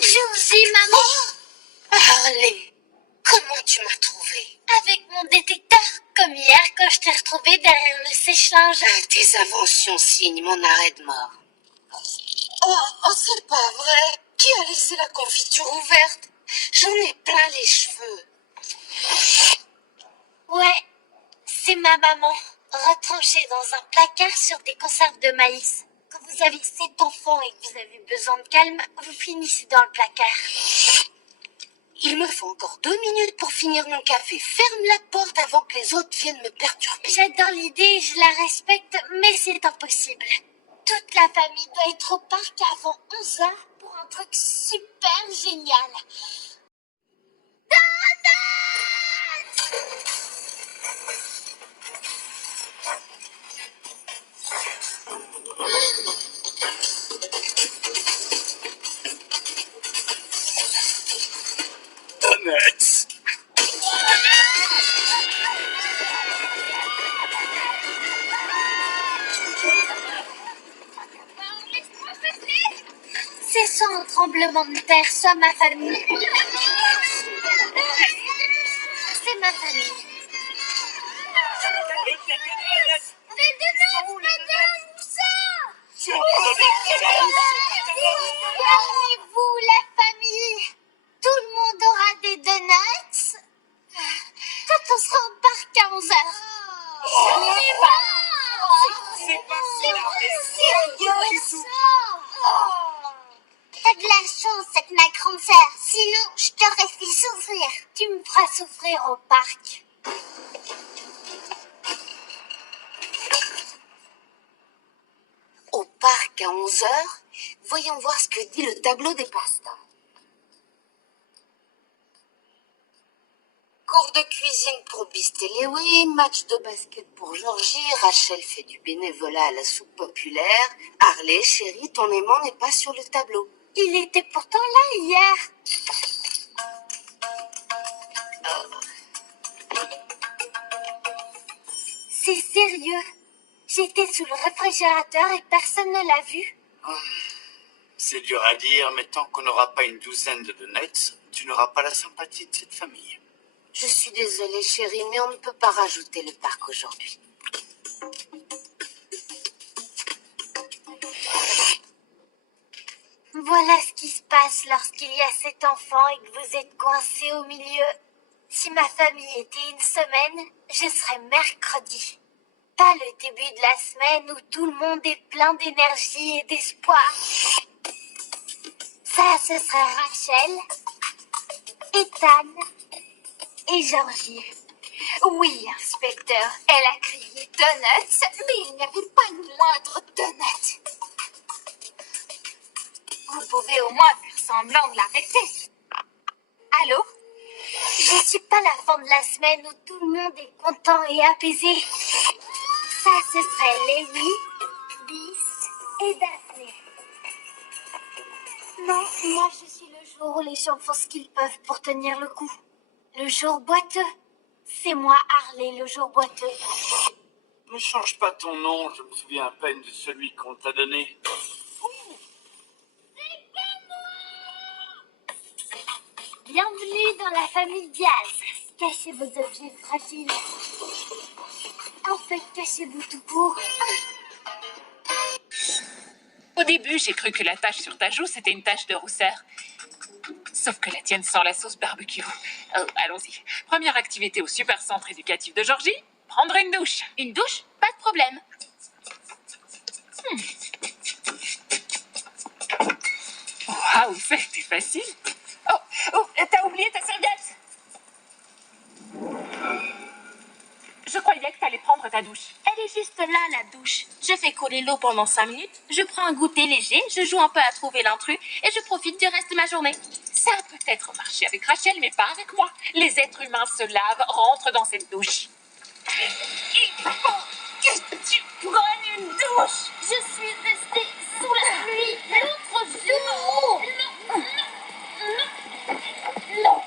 Georgie, maman! Harley, comment tu m'as trouvée? Avec mon détecteur, comme hier quand je t'ai retrouvée derrière le sèche-linge. Tes inventions signent mon arrêt de mort. Oh, c'est pas vrai. Qui a laissé la confiture ouverte? J'en ai plein les cheveux. Ouais, c'est ma maman, retranchée dans un placard sur des conserves de maïs. Quand vous avez 7 enfants et que vous avez besoin de calme, vous finissez dans le placard. Il me faut encore 2 minutes pour finir mon café. Ferme la porte avant que les autres viennent me perturber. J'adore l'idée, je la respecte, mais c'est impossible. Toute la famille doit être au parc avant 11 heures pour un truc super génial. Donuts. C'est soit un tremblement de terre, soit ma famille. C'est ma famille. Des donuts, madame, ça! Calmez-vous, la famille. Tout le monde aura des donuts. Quand on sera au parc à 11 heures. C'est pas sérieux, ça. T'as de la chance avec ma grande sœur. Sinon, je t'aurais fait souffrir. Tu me feras souffrir au parc. Au parc à 11 heures, voyons voir ce que dit le tableau des passe-temps. Cours de cuisine pour Beast et Lewis, match de basket pour Georgie, Rachel fait du bénévolat à la soupe populaire. Harley, chérie, ton aimant n'est pas sur le tableau. Il était pourtant là hier. C'est sérieux. J'étais sous le réfrigérateur et personne ne l'a vu. C'est dur à dire, mais tant qu'on n'aura pas une douzaine de donuts, tu n'auras pas la sympathie de cette famille. Je suis désolée, chérie, mais on ne peut pas rajouter le parc aujourd'hui. Voilà ce qui se passe lorsqu'il y a 7 enfants et que vous êtes coincés au milieu. Si ma famille était une semaine, je serais mercredi. Pas le début de la semaine où tout le monde est plein d'énergie et d'espoir. Ça, ce serait Rachel, Ethan et Georgie. Oui, inspecteur, elle a crié donuts, mais il n'y avait pas une moindre donut. Vous pouvez au moins faire semblant de l'arrêter. Allô? Je suis pas la fin de la semaine où tout le monde est content et apaisé. Ça, ce serait Levi, Beast et Daphné. Non, moi je suis le jour où les gens font ce qu'ils peuvent pour tenir le coup. Le jour boiteux. C'est moi, Harley, le jour boiteux. Ne change pas ton nom, je me souviens à peine de celui qu'on t'a donné. Bienvenue dans la famille Diaz. Cachez vos objets fragiles. En fait, cachez-vous tout court. Au début, j'ai cru que la tache sur ta joue, c'était une tache de rousseur. Sauf que la tienne sent la sauce barbecue. Oh, allons-y. Première activité au super centre éducatif de Georgie, prendre une douche. Une douche? Pas de problème. Waouh, c'était facile. Oh, t'as oublié ta serviette. Je croyais que t'allais prendre ta douche. Elle est juste là, la douche. Je fais couler l'eau pendant 5 minutes, je prends un goûter léger, je joue un peu à trouver l'intrus et je profite du reste de ma journée. Ça a peut-être marché avec Rachel, mais pas avec moi. Les êtres humains se lavent, rentrent dans cette douche. Il faut que tu prennes une douche. Je suis restée sous la pluie l'autre jour. Non.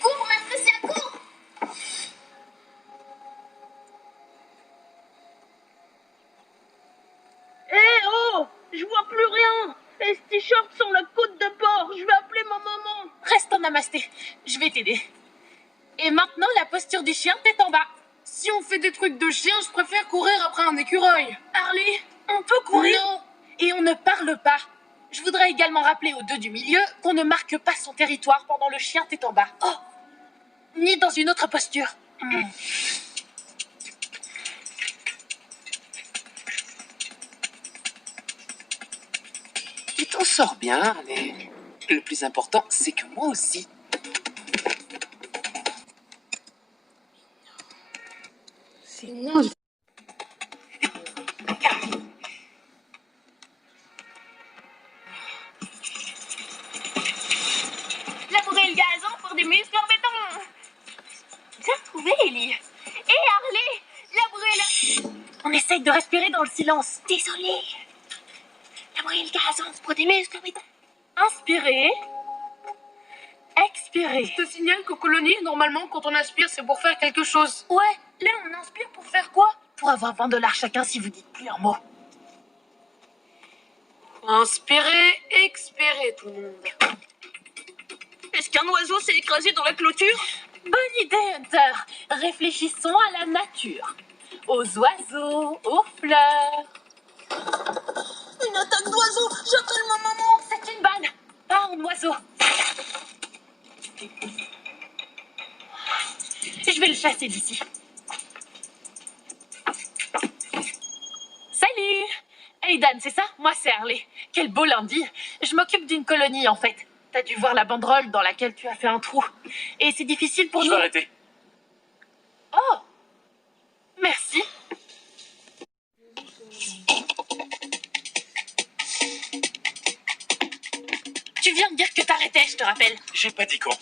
Cours, Patricia, cours. Eh oh! Je vois plus rien! Et ce t-shirt sans la côte de porc, je rester. Je vais t'aider. Et maintenant, la posture du chien, tête en bas. Si on fait des trucs de chien, je préfère courir après un écureuil. Harley, on peut courir? Non. Et on ne parle pas. Je voudrais également rappeler aux deux du milieu qu'on ne marque pas son territoire pendant le chien tête en bas. Oh! Ni dans une autre posture. Tu t'en sors bien, Harley. Le plus important, c'est que moi aussi. Sinon, Labourer le gazon pour des muscles en béton. Bien trouvé, Ellie. Et Harley, labourer On essaye de respirer dans le silence. Désolée. Labourer le gazon pour des muscles en béton. Inspirez. Expirez. je te signale qu'aux colonies, normalement, quand on aspire, c'est pour faire quelque chose. Ouais, là on inspire pour faire quoi? Pour avoir 20 $ chacun si vous dites plus un mot. Inspirez, expirez, tout le monde. Est-ce qu'un oiseau s'est écrasé dans la clôture? Bonne idée, Hunter. Réfléchissons à la nature. Aux oiseaux, aux fleurs. Une attaque d'oiseau. J'appelle ma maman. C'est une balle, pas un oiseau. Je vais le chasser d'ici. Salut! Hey Dan, c'est ça? Moi c'est Harley. Quel beau lundi. Je m'occupe d'une colonie en fait. T'as dû voir la banderole dans laquelle tu as fait un trou. Et c'est difficile pour Je nous. vais arrêter. Oh! Merci. Tu viens de dire que t'arrêtais, je te rappelle. J'ai pas dit quand.